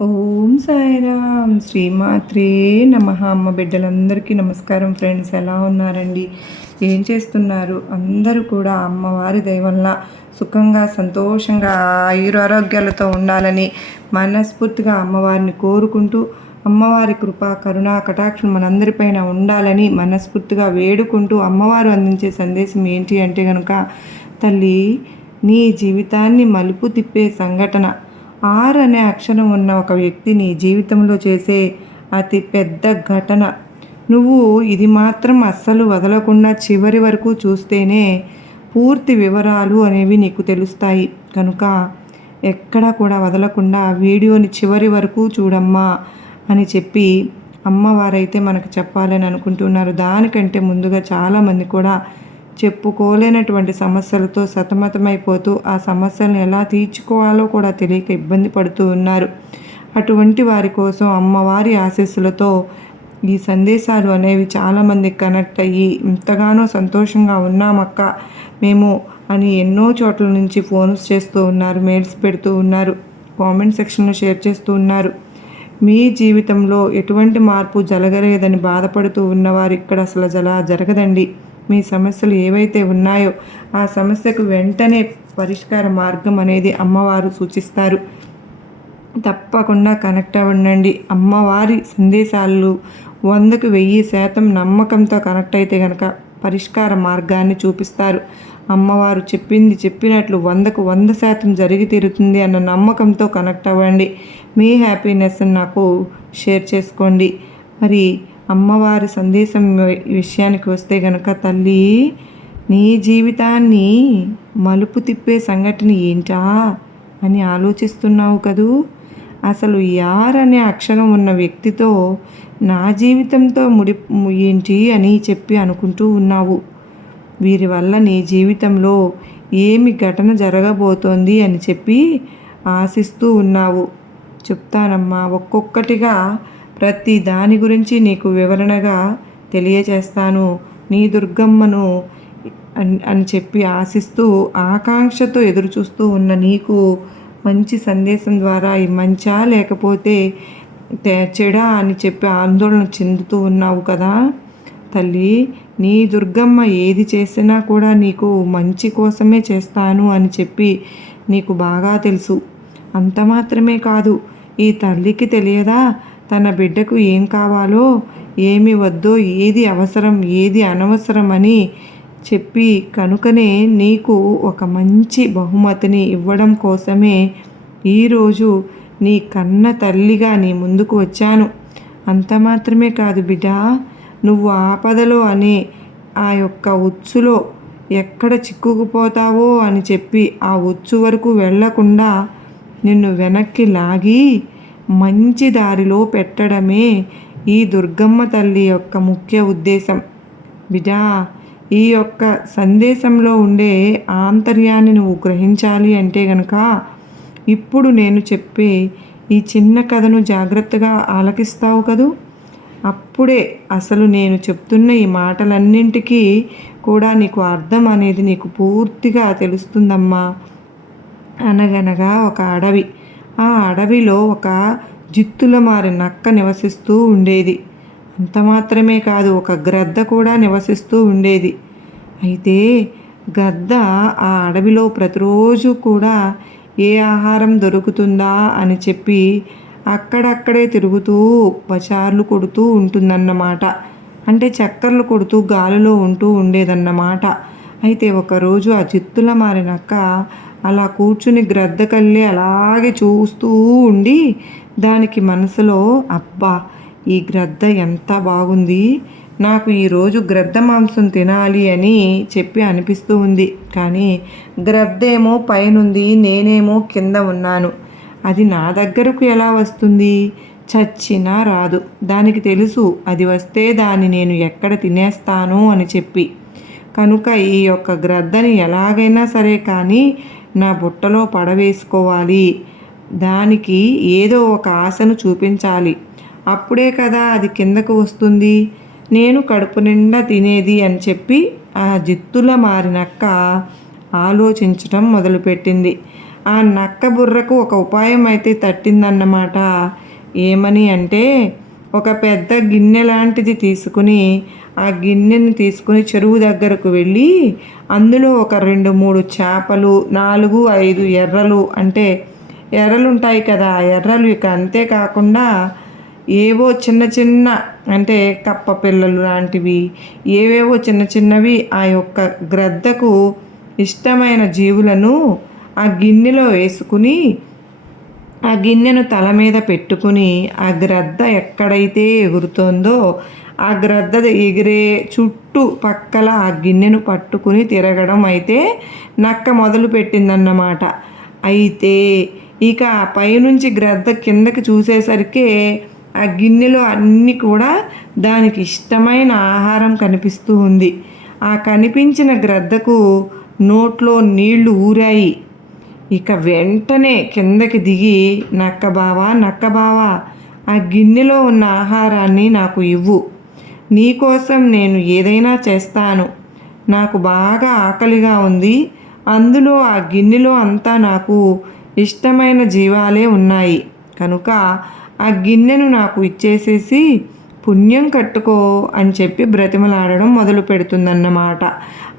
ఓం సాయిరామ్. శ్రీమాత్రే నమ. అమ్మ బిడ్డలందరికీ నమస్కారం ఫ్రెండ్స్. ఎలా ఉన్నారండి? ఏం చేస్తున్నారు? అందరూ కూడా అమ్మవారి దయవల్ల సుఖంగా సంతోషంగా ఆయురారోగ్యాలతో ఉండాలని మనస్ఫూర్తిగా అమ్మవారిని కోరుకుంటూ అమ్మవారి కృప కరుణ కటాక్షం మనందరిపైన ఉండాలని మనస్ఫూర్తిగా వేడుకుంటూ అమ్మవారు అందించే సందేశం ఏంటి అంటే కనుక తల్లి నీ జీవితాన్ని మలుపు తిప్పే సంఘటన ఆర్ అనే అక్షరం ఉన్న ఒక వ్యక్తిని జీవితంలో చేసే అతి పెద్ద ఘటన. నువ్వు ఇది మాత్రం అస్సలు వదలకుండా చివరి వరకు చూస్తేనే పూర్తి వివరాలు అనేవి నీకు తెలుస్తాయి. కనుక ఎక్కడా కూడా వదలకుండా వీడియోని చివరి వరకు చూడమ్మా అని చెప్పి అమ్మవారైతే మనకు చెప్పాలని అనుకుంటున్నారు. దానికంటే ముందుగా చాలామంది కూడా చెప్పుకోలేనటువంటి సమస్యలతో సతమతమైపోతూ ఆ సమస్యలను ఎలా తీర్చుకోవాలో కూడా తెలియక ఇబ్బంది పడుతూ ఉన్నారు. అటువంటి వారి కోసం అమ్మవారి ఆశీస్సులతో ఈ సందేశాలు అనేవి చాలామంది కనెక్ట్ అయ్యి ఇంతగానో సంతోషంగా ఉన్నామక్క మేము అని ఎన్నో చోట్ల నుంచి ఫోన్స్ చేస్తూ ఉన్నారు మెయిల్స్ పెడుతూ ఉన్నారు కామెంట్ సెక్షన్లో షేర్ చేస్తూ ఉన్నారు. మీ జీవితంలో ఎటువంటి మార్పు జరగలేదని బాధపడుతూ ఉన్నవారు ఇక్కడ అసలు జలా జరగదండి. మీ సమస్యలు ఏవైతే ఉన్నాయో ఆ సమస్యకు వెంటనే పరిష్కార మార్గం అనేది అమ్మవారు సూచిస్తారు. తప్పకుండా కనెక్ట్ అవ్వండి అమ్మవారి సందేశాలు వందకు వెయ్యి శాతం నమ్మకంతో కనెక్ట్ అయితే కనుక పరిష్కార మార్గాన్ని చూపిస్తారు. అమ్మవారు చెప్పింది చెప్పినట్లు వందకు వంద శాతం జరిగి తీరుతుంది అన్న నమ్మకంతో కనెక్ట్ అవ్వండి. మీ హ్యాపీనెస్ నాకు షేర్ చేసుకోండి. మరి అమ్మవారి సందేశం విషయానికి వస్తే గనక తల్లి నీ జీవితాన్ని మలుపు తిప్పే సంఘటన ఏంటా అని ఆలోచిస్తున్నావు కదూ? అసలు యార్ అనే అక్షరం ఉన్న వ్యక్తితో నా జీవితంతో ముడి ఏంటి అని చెప్పి అనుకుంటూ ఉన్నావు. వీరి వల్ల నీ జీవితంలో ఏమి ఘటన జరగబోతోంది అని చెప్పి ఆశిస్తూ ఉన్నావు. చెప్తానమ్మా ఒక్కొక్కటిగా ప్రతి దాని గురించి నీకు వివరణగా తెలియచేస్తాను. నీ దుర్గమ్మను అని చెప్పి ఆశిస్తూ ఆకాంక్షతో ఎదురుచూస్తూ ఉన్న నీకు మంచి సందేశం ద్వారా ఈ మంచా లేకపోతే చెడా అని చెప్పి ఆందోళన చెందుతూ ఉన్నావు కదా? తల్లి నీ దుర్గమ్మ ఏది చేసినా కూడా నీకు మంచి కోసమే చేస్తాను అని చెప్పి నీకు బాగా తెలుసు. అంత మాత్రమే కాదు ఈ తల్లికి తెలియదా? తన బిడ్డకు ఏం కావాలో ఏమి వద్దో ఏది అవసరం ఏది అనవసరం అని చెప్పి కనుకనే నీకు ఒక మంచి బహుమతిని ఇవ్వడం కోసమే ఈరోజు నీ కన్న తల్లిగా నీ ముందుకు వచ్చాను. అంత మాత్రమే కాదు బిడ్డ నువ్వు ఆపదలో అనే ఆ యొక్క ఉచ్చులో ఎక్కడ చిక్కుకుపోతావో అని చెప్పి ఆ ఉచ్చు వరకు వెళ్ళకుండా నిన్ను వెనక్కి లాగి మంచి దారిలో పెట్టడమే ఈ దుర్గమ్మ తల్లి యొక్క ముఖ్య ఉద్దేశం. బిడా ఈ యొక్క సందేశంలో ఉండే ఆంతర్యాన్ని నువ్వు గ్రహించాలి అంటే గనక ఇప్పుడు నేను చెప్పే ఈ చిన్న కథను జాగ్రత్తగా ఆలకిస్తావు కదూ? అప్పుడే అసలు నేను చెప్తున్న ఈ మాటలన్నింటికీ కూడా నీకు అర్థం అనేది నీకు పూర్తిగా తెలుస్తుందమ్మా. అనగనగా ఒక అడవి. ఆ అడవిలో ఒక జిత్తుల మారి నక్క నివసిస్తూ ఉండేది. అంత మాత్రమే కాదు ఒక గ్రద్ద కూడా నివసిస్తూ ఉండేది. అయితే గద్ద ఆ అడవిలో ప్రతిరోజు కూడా ఏ ఆహారం దొరుకుతుందా అని చెప్పి అక్కడక్కడే తిరుగుతూ బచార్లు కొడుతూ ఉంటుందన్నమాట. అంటే చక్కర్లు కొడుతూ గాలిలో ఉంటూ ఉండేదన్నమాట. అయితే ఒకరోజు ఆ చిత్తుల మారినక్క అలా కూర్చుని గ్రద్ద కళ్ళి అలాగే చూస్తూ ఉండి దానికి మనసులో అబ్బా ఈ గ్రద్ద ఎంత బాగుంది. నాకు ఈరోజు గ్రద్ద మాంసం తినాలి అని చెప్పి అనిపిస్తూ ఉంది. కానీ గ్రద్దేమో పైనుంది నేనేమో కింద ఉన్నాను. అది నా దగ్గరకు ఎలా వస్తుంది? చచ్చినా రాదు. దానికి తెలుసు అది వస్తే దాన్ని నేను ఎక్కడ తినేస్తాను అని చెప్పి. కనుక ఈ యొక్క గ్రద్దని ఎలాగైనా సరే కానీ నా బుట్టలో పడవేసుకోవాలి. దానికి ఏదో ఒక ఆశను చూపించాలి. అప్పుడే కదా అది కిందకు వస్తుంది. నేను కడుపు నిండా తినేది అని చెప్పి ఆ జిత్తుల మారినక్క ఆలోచించటం మొదలుపెట్టింది. ఆ నక్క బుర్రకు ఒక ఉపాయం అయితే తట్టిందన్నమాట. ఏమని అంటే ఒక పెద్ద గిన్నె లాంటిది తీసుకుని ఆ గిన్నెను తీసుకుని చెరువు దగ్గరకు వెళ్ళి అందులో ఒక రెండు మూడు చేపలు నాలుగు ఐదు ఎర్రలు అంటే ఎర్రలు ఉంటాయి కదా ఆ ఎర్రలు ఇక అంతేకాకుండా ఏవో చిన్న చిన్న అంటే కప్ప పిల్లలు లాంటివి ఏవేవో చిన్న చిన్నవి ఆ యొక్క గ్రద్దకు ఇష్టమైన జీవులను ఆ గిన్నెలో వేసుకుని ఆ గిన్నెను తల మీద పెట్టుకుని ఆ గ్రద్ద ఎక్కడైతే ఎగురుతోందో ఆ గ్రద్ద ఎగిరే చుట్టూ పక్కల ఆ గిన్నెను పట్టుకుని తిరగడం అయితే నక్క మొదలు పెట్టిందన్నమాట. అయితే ఇక పైనుంచి గ్రద్ద కిందకి చూసేసరికి ఆ గిన్నెలో అన్నీ కూడా దానికి ఇష్టమైన ఆహారం కనిపిస్తూ ఉంది. ఆ కనిపించిన గ్రద్దకు నోట్లో నీళ్ళు ఊరాయి. ఇక వెంటనే కిందకి దిగి నక్కబావా నక్కబావా ఆ గిన్నెలో ఉన్న ఆహారాన్ని నాకు ఇవ్వు. నీకోసం నేను ఏదైనా చేస్తాను. నాకు బాగా ఆకలిగా ఉంది. అందులో ఆ గిన్నెలో అంతా నాకు ఇష్టమైన జీవాలే ఉన్నాయి. కనుక ఆ గిన్నెను నాకు ఇచ్చేసేసి పుణ్యం కట్టుకో అని చెప్పి బ్రతిమలాడడం మొదలు పెడుతుందన్నమాట.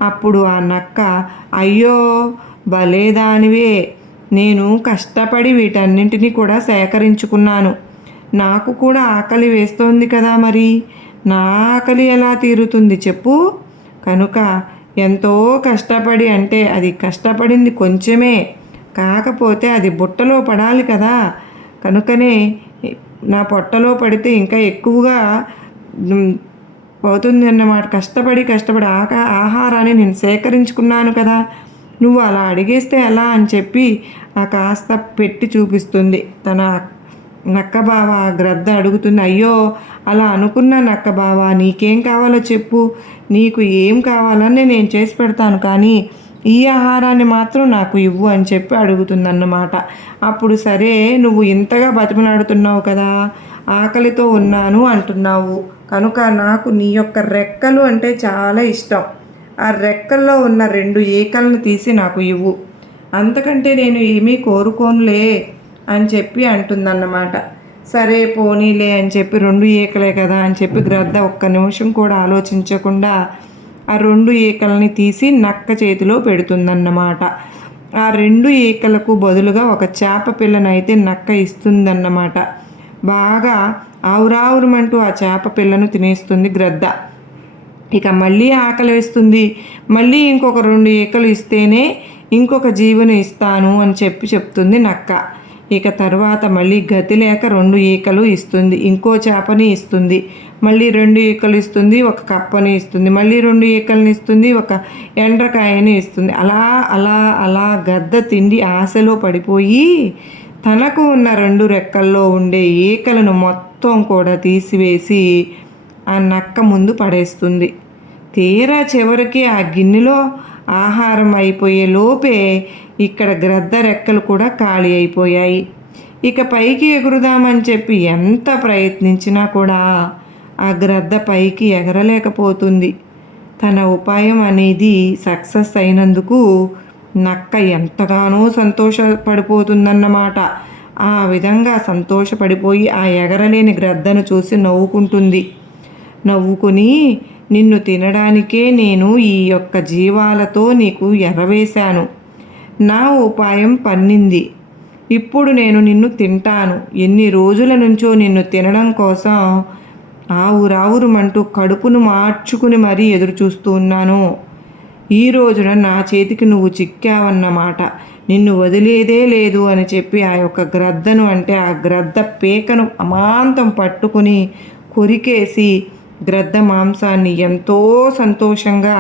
అప్పుడు ఆ నక్క అయ్యో భలేదానివే నేను కష్టపడి వీటన్నింటినీ కూడా సేకరించుకున్నాను. నాకు కూడా ఆకలి వేస్తోంది కదా మరి? నా ఆకలి ఎలా తీరుతుంది చెప్పు. కనుక ఎంతో కష్టపడి అంటే అది కష్టపడింది కొంచెమే. కాకపోతే అది బుట్టలో పడాలి కదా. కనుకనే నా పొట్టలో పడితే ఇంకా ఎక్కువగా అవుతుంది అన్నమాట కష్టపడి కష్టపడి ఆక ఆహారాన్ని నేను సేకరించుకున్నాను కదా. నువ్వు అలా అడిగేస్తే ఎలా అని చెప్పి ఆ కాస్త పెట్టి చూపిస్తుంది. తన నక్కబావ గ్రద్ద అడుగుతుంది అయ్యో అలా అనుకున్న నక్క బావ నీకేం కావాలో చెప్పు. నీకు ఏం కావాలని నేను చేసి పెడతాను కానీ ఈ ఆహారాన్ని మాత్రం నాకు ఇవ్వు అని చెప్పి అడుగుతుందన్నమాట. అప్పుడు సరే నువ్వు ఇంతగా బతిమలాడుతున్నావు కదా ఆకలితో ఉన్నాను అంటున్నావు. కనుక నాకు నీ యొక్క రెక్కలు అంటే చాలా ఇష్టం. ఆ రెక్కల్లో ఉన్న రెండు ఏకలను తీసి నాకు ఇవ్వు. అంతకంటే నేను ఏమీ కోరుకోనులే. అని చెప్పి అంటుందన్నమాట. సరే పోనీలే అని చెప్పి రెండు ఈకలే కదా అని చెప్పి గ్రద్ద ఒక్క నిమిషం కూడా ఆలోచించకుండా ఆ రెండు ఈకలని తీసి నక్క చేతిలో పెడుతుందన్నమాట. ఆ రెండు ఈకలకు బదులుగా ఒక చేప పిల్లనైతే నక్క ఇస్తుందన్నమాట. బాగా ఆవురావురమంటూ ఆ చేప పిల్లను తినేస్తుంది గ్రద్ద. ఇక మళ్ళీ ఆకలి వేస్తుంది. మళ్ళీ ఇంకొక రెండు ఈకలు ఇస్తేనే ఇంకొక జీవను ఇస్తాను అని చెప్పి చెప్తుంది నక్క. ఇక తర్వాత మళ్ళీ గతి లేక రెండు ఈకలు ఇస్తుంది. ఇంకో చేపని ఇస్తుంది. మళ్ళీ రెండు ఈకలు ఇస్తుంది ఒక కప్పని ఇస్తుంది. మళ్ళీ రెండు ఈకల్ని ఇస్తుంది ఒక ఎండ్రకాయని ఇస్తుంది. అలా అలా అలా గద్ద తిండి ఆశలో పడిపోయి తనకు ఉన్న రెండు రెక్కల్లో ఉండే ఈకలను మొత్తం కూడా తీసివేసి ఆ నక్క ముందు పడేస్తుంది. తీరా చివరికి ఆ గిన్నెలో ఆహారం అయిపోయే లోపే ఇక్కడ గ్రద్ద రెక్కలు కూడా ఖాళీ అయిపోయాయి. ఇక పైకి ఎగురుదామని చెప్పి ఎంత ప్రయత్నించినా కూడా ఆ గ్రద్ద పైకి ఎగరలేకపోతుంది. తన ఉపాయం అనేది సక్సెస్ అయినందుకు నక్క ఎంతగానో సంతోషపడిపోతుందన్నమాట. ఆ విధంగా సంతోషపడిపోయి ఆ ఎగరలేని గ్రద్దను చూసి నవ్వుకుంటుంది. నవ్వుకుని నిన్ను తినడానికే నేను ఈ యొక్క జీవాలతో నీకు ఎర్రవేశాను. నా ఉపాయం పన్నింది. ఇప్పుడు నేను నిన్ను తింటాను. ఎన్ని రోజుల నుంచో నిన్ను తినడం కోసం ఆవురావురమంటూ కడుపును మార్చుకుని మరీ ఎదురు చూస్తూ ఉన్నాను. ఈ రోజున నా చేతికి నువ్వు చిక్కావన్నమాట. నిన్ను వదిలేదే లేదు అని చెప్పి ఆ యొక్క గ్రద్దను అంటే ఆ గ్రద్ద పేకను అమాంతం పట్టుకుని కొరికేసి గ్రద్ద మాంసాన్ని ఎంతో సంతోషంగా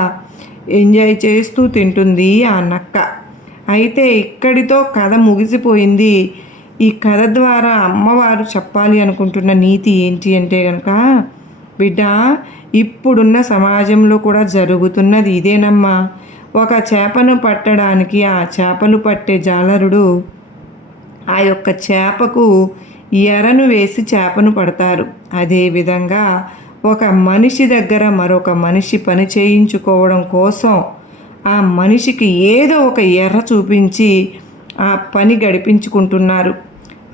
ఎంజాయ్ చేస్తూ తింటుంది ఆ నక్క. అయితే ఇక్కడితో కథ ముగిసిపోయింది. ఈ కథ ద్వారా అమ్మవారు చెప్పాలి అనుకుంటున్న నీతి ఏంటి అంటే కనుక బిడ్డ ఇప్పుడున్న సమాజంలో కూడా జరుగుతున్నది ఇదేనమ్మా. ఒక చేపను పట్టడానికి ఆ చేపలు పట్టే జాలరుడు ఆ యొక్క చేపకు ఎరను వేసి చేపను పడతారు. అదేవిధంగా ఒక మనిషి దగ్గర మరొక మనిషి పని చేయించుకోవడం కోసం ఆ మనిషికి ఏదో ఒక ఎర్ర చూపించి ఆ పని గడిపించుకుంటున్నారు.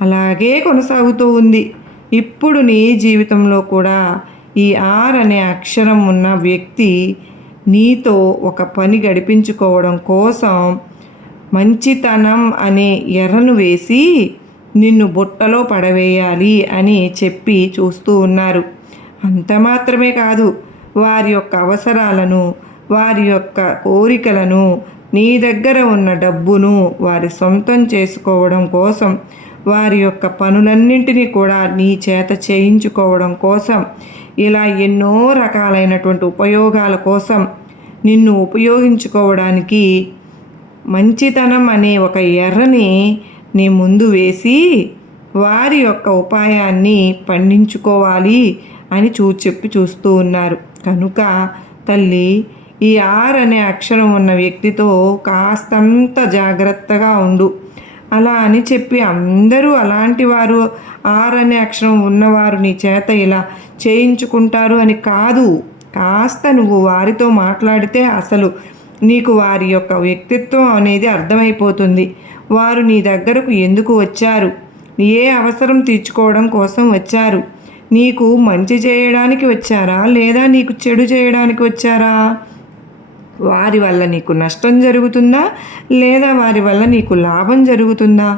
అలాగే కొనసాగుతూ ఉంది. ఇప్పుడు నీ జీవితంలో కూడా ఈ ఆర్ అనే అక్షరం ఉన్న వ్యక్తి నీతో ఒక పని గడిపించుకోవడం కోసం మంచితనం అనే ఎర్రను వేసి నిన్ను బుట్టలో పడవేయాలి అని చెప్పి చూస్తూ ఉన్నారు. అంత మాత్రమే కాదు వారి యొక్క అవసరాలను వారి యొక్క కోరికలను నీ దగ్గర ఉన్న డబ్బును వారి సొంతం చేసుకోవడం కోసం వారి యొక్క పనులన్నింటినీ కూడా నీ చేత చేయించుకోవడం కోసం ఇలా ఎన్నో రకాలైనటువంటి ఉపయోగాల కోసం నిన్ను ఉపయోగించుకోవడానికి మంచితనం అనే ఒక ఎర్రని నీ ముందు వేసి వారి యొక్క ఉపాయాన్ని పండించుకోవాలి అని చూ చెప్పి చూస్తూ ఉన్నారు. కనుక తల్లి ఈ ఆర్ అనే అక్షరం ఉన్న వ్యక్తితో కాస్తంత జాగ్రత్తగా ఉండు. అలా అని చెప్పి అందరూ అలాంటి వారు ఆర్ అనే అక్షరం ఉన్నవారు నీ చేత ఇలా చేయించుకుంటారు అని కాదు. కాస్త నువ్వు వారితో మాట్లాడితే అసలు నీకు వారి యొక్క వ్యక్తిత్వం అనేది అర్థమైపోతుంది. వారు నీ దగ్గరకు ఎందుకు వచ్చారు? ఏ అవసరం తీర్చుకోవడం కోసం వచ్చారు? నీకు మంచి చేయడానికి వచ్చారా? లేదా నీకు చెడు చేయడానికి వచ్చారా? వారి వల్ల నీకు నష్టం జరుగుతుందా? లేదా వారి వల్ల నీకు లాభం జరుగుతుందా?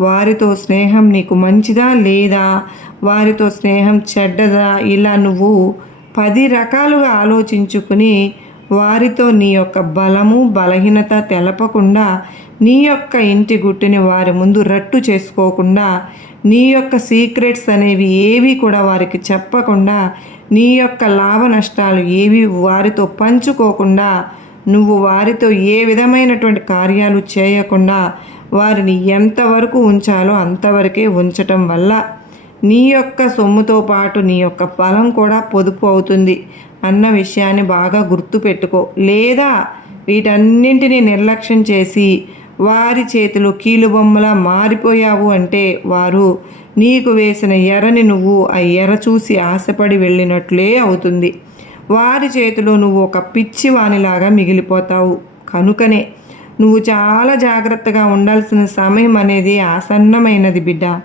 వారితో స్నేహం నీకు మంచిదా లేదా? వారితో స్నేహం చెడ్డదా? ఇలా నువ్వు పది రకాలుగా ఆలోచించుకుని వారితో నీ యొక్క బలము బలహీనత తెలపకుండా నీ యొక్క ఇంటి గుట్టుని వారి ముందు రట్టు చేసుకోకుండా నీ యొక్క సీక్రెట్స్ అనేవి ఏవి కూడా వారికి చెప్పకుండా నీ యొక్క లాభ నష్టాలు ఏవి వారితో పంచుకోకుండా నువ్వు వారితో ఏ విధమైనటువంటి కార్యాలు చేయకుండా వారిని ఎంతవరకు ఉంచాలో అంతవరకే ఉంచటం వల్ల నీ యొక్క సొమ్ముతో పాటు నీ యొక్క ఫలం కూడా పొదుపు అవుతుంది అన్న విషయాన్ని బాగా గుర్తుపెట్టుకో. లేదా వీటన్నింటినీ నిర్లక్ష్యం చేసి వారి చేతిలో కీలుబొమ్మలా మారిపోయావు అంటే వారు నీకు వేసిన ఎర్రని నువ్వు ఆ ఎర్ర చూసి ఆశపడి వెళ్ళినట్లే అవుతుంది. వారి చేతిలో నువ్వు ఒక పిచ్చివానిలాగా మిగిలిపోతావు. కనుకనే నువ్వు చాలా జాగ్రత్తగా ఉండాల్సిన సమయం అనేది ఆసన్నమైనది బిడ్డ.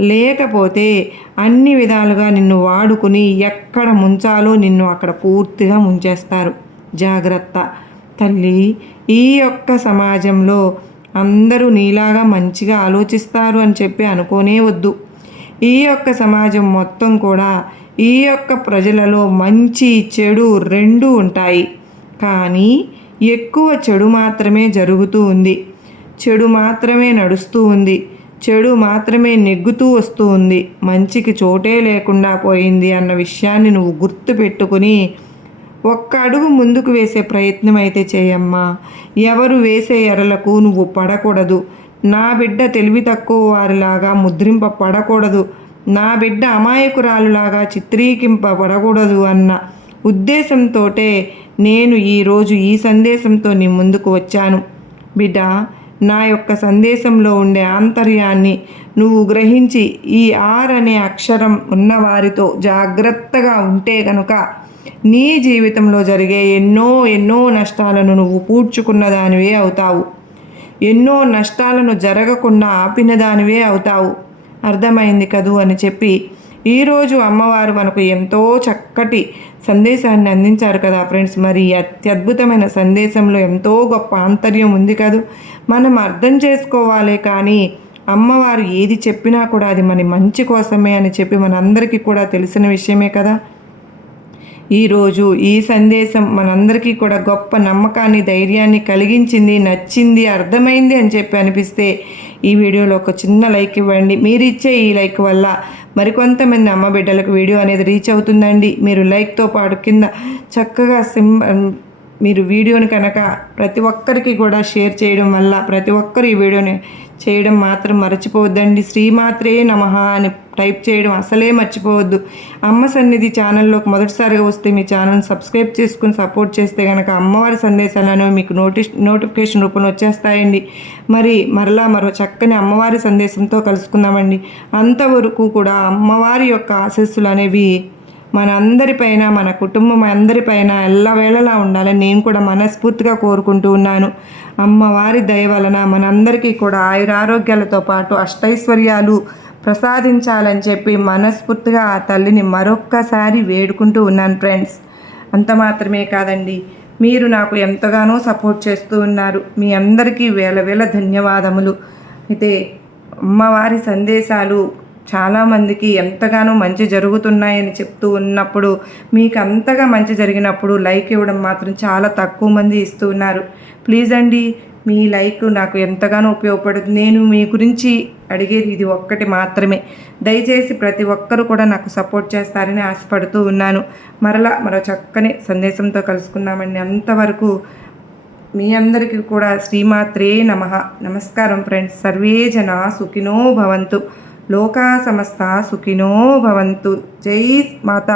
లేకపోతే అన్ని విధాలుగా నిన్ను వాడుకుని ఎక్కడ ముంచాలో నిన్ను అక్కడ పూర్తిగా ముంచేస్తారు. జాగ్రత్త. తల్లి ఈ యొక్క సమాజంలో అందరూ నీలాగా మంచిగా ఆలోచిస్తారు అని చెప్పి అనుకోనే వద్దు. ఈ యొక్క సమాజం మొత్తం కూడా ఈ యొక్క ప్రజలలో మంచి చెడు రెండు ఉంటాయి. కానీ ఎక్కువ చెడు మాత్రమే జరుగుతూ ఉంది. చెడు మాత్రమే నడుస్తూ ఉంది. చెడు మాత్రమే నెగ్గుతూ వస్తూ ఉంది. మంచికి చోటే లేకుండా పోయింది అన్న విషయాన్ని నువ్వు గుర్తుపెట్టుకుని పెట్టుకుని ఒక్క అడుగు ముందుకు వేసే ప్రయత్నం అయితే చేయమ్మా. ఎవరు వేసే ఎరలకు నువ్వు పడకూడదు. నా బిడ్డ తెలివి తక్కువ వారిలాగా ముద్రింప పడకూడదు నా బిడ్డ అమాయకురాలులాగా చిత్రీకింపబడకూడదు అన్న ఉద్దేశంతోటే నేను ఈరోజు ఈ సందేశంతో నీ ముందుకు వచ్చాను. బిడ్డ నా యొక్క సందేశంలో ఉండే ఆంతర్యాన్ని నువ్వు గ్రహించి ఈ ఆర్ అనే అక్షరం ఉన్నవారితో జాగ్రత్తగా ఉంటే గనుక నీ జీవితంలో జరిగే ఎన్నో ఎన్నో నష్టాలను నువ్వు పూడ్చుకున్న దానివే అవుతావు. ఎన్నో నష్టాలను జరగకుండా ఆపిన దానివే అవుతావు. అర్థమైంది కదూ అని చెప్పి ఈరోజు అమ్మవారు మనకు ఎంతో చక్కటి సందేశాన్ని అందించారు కదా ఫ్రెండ్స్. మరి అత్యద్భుతమైన సందేశంలో ఎంతో గొప్ప ఆంతర్యం ఉంది కదూ. మనం అర్థం చేసుకోవాలి కానీ అమ్మవారు ఏది చెప్పినా కూడా అది మన మంచి కోసమే అని చెప్పి మనందరికీ కూడా తెలిసిన విషయమే కదా. ఈరోజు ఈ సందేశం మనందరికీ కూడా గొప్ప నమ్మకాన్ని ధైర్యాన్ని కలిగించింది నచ్చింది అర్థమైంది అని చెప్పి అనిపిస్తే ఈ వీడియోలో ఒక చిన్న లైక్ ఇవ్వండి. మీరు ఇచ్చే ఈ లైక్ వల్ల మరికొంతమంది అమ్మ బిడ్డలకు వీడియో అనేది రీచ్ అవుతుందండి. మీరు లైక్తో పాటు కింద చక్కగా సిమ్ మీరు వీడియోని కనుక ప్రతి ఒక్కరికి కూడా షేర్ చేయడం వల్ల ప్రతి ఒక్కరు ఈ వీడియోని చేయడం మాత్రం మర్చిపోవద్దండి. శ్రీమాత్రే నమ అని టైప్ చేయడం అసలే మర్చిపోవద్దు. అమ్మ సన్నిధి ఛానల్లోకి మొదటిసారిగా వస్తే మీ ఛానల్ సబ్స్క్రైబ్ చేసుకుని సపోర్ట్ చేస్తే కనుక అమ్మవారి సందేశాలను మీకు నోటిస్ నోటిఫికేషన్ రూపంలో వచ్చేస్తాయండి. మరి మరలా మరో చక్కని అమ్మవారి సందేశంతో కలుసుకుందామండి. అంతవరకు కూడా అమ్మవారి యొక్క ఆశస్సులు అనేవి మనందరిపైన మన కుటుంబం అందరిపైన ఎల్లవేళలా ఉండాలని నేను కూడా మనస్ఫూర్తిగా కోరుకుంటూ ఉన్నాను. అమ్మవారి దయ వలన మనందరికీ కూడా ఆయురారోగ్యాలతో పాటు అష్టైశ్వర్యాలు ప్రసాదించాలని చెప్పి మనస్ఫూర్తిగా ఆ తల్లిని మరొక్కసారి వేడుకుంటూ ఉన్నాను ఫ్రెండ్స్. అంత మాత్రమే కాదండి మీరు నాకు ఎంతగానో సపోర్ట్ చేస్తూ ఉన్నారు. మీ అందరికీ వేల వేల ధన్యవాదములు. అయితే అమ్మవారి సందేశాలు చాలామందికి ఎంతగానో మంచి జరుగుతున్నాయని చెప్తూ ఉన్నప్పుడు మీకు అంతగా మంచి జరిగినప్పుడు లైక్ ఇవ్వడం మాత్రం చాలా తక్కువ మంది ఇస్తూ ఉన్నారు. ప్లీజ్ అండి మీ లైక్ నాకు ఎంతగానో ఉపయోగపడుతుంది. నేను మీ గురించి అడిగేది ఇది ఒక్కటి మాత్రమే. దయచేసి ప్రతి ఒక్కరూ కూడా నాకు సపోర్ట్ చేస్తారని ఆశపడుతూ ఉన్నాను. మరలా మరో చక్కని సందేశంతో కలుసుకుందామండి. అంతవరకు మీ అందరికీ కూడా శ్రీమాత్రే నమ. నమస్కారం ఫ్రెండ్స్. సర్వే జన సుఖినో భవంతు. లోకా సమస్త సుఖినో భవంతు జై మాతా